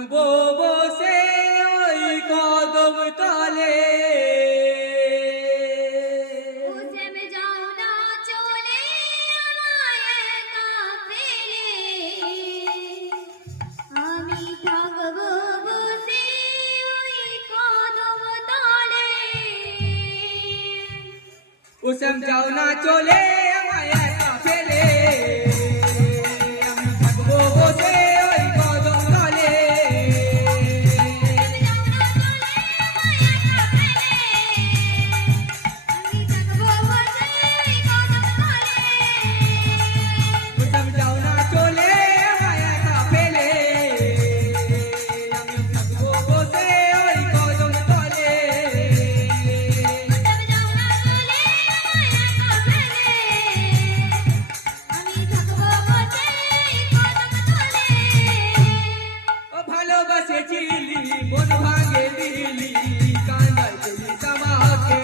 থাকবো বসে ওই কদম তলে। উসেম যাও না চলে আমায় একা ফেলে, আমি থাকবো বসে ওই কদম তলে। উসেম যাও না চলে আমায় একা ফেলে, আমি থাকবো বসে ওই কদম তলে। ভালোবাসেছিলি মন ভাঙে দিলি, কান্দায় দিলি আমাকে।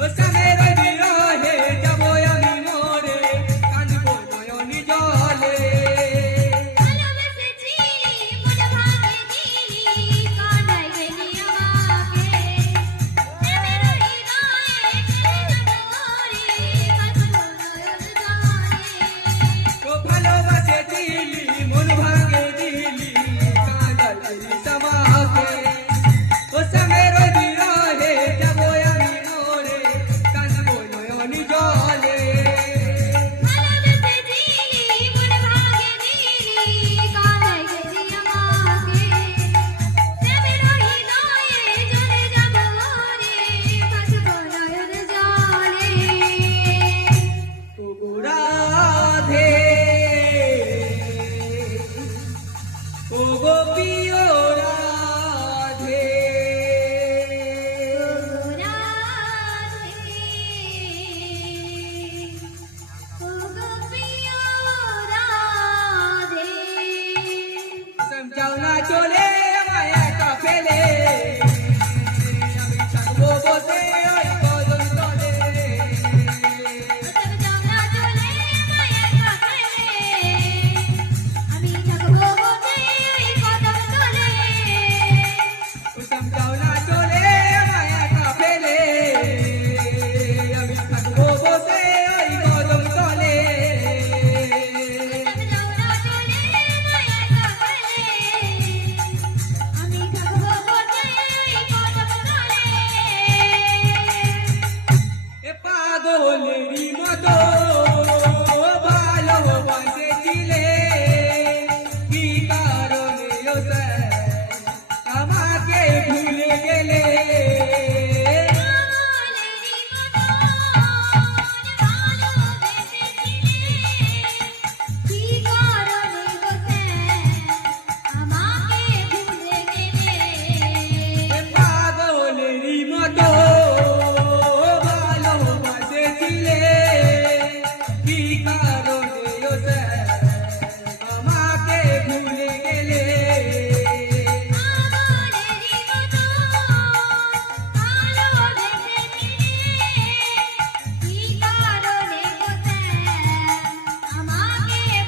ও স্বামীর বিরহে যাবো আমি মরে, কাঁদবো নয়নি জলে। ও ভালোবাসেছিলি মন ভাঙে দিলি, ও গো প্রিয় রাধে, যাও না চলে আমায় একা ফেলে, আমি থাকবো বসে ওই কদম তলে। যাও না চলে আমায় একা ফেলে, আমি থাকবো বসে ওই কদম তলে। এ পাগলেরই মতো ভালোবাসেছিলে, কি কারণে আমাকে ভুলে গেলে। পাগলেরই মতো ভালোবাসেছিলে, কি কারণে আমাকে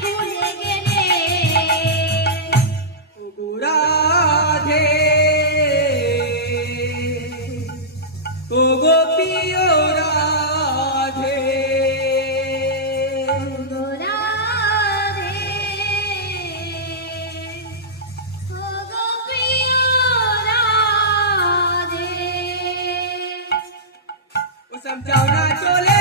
ভুলে গেলে। রাধে ও গো প্রিয় রাধে, যাও না চলে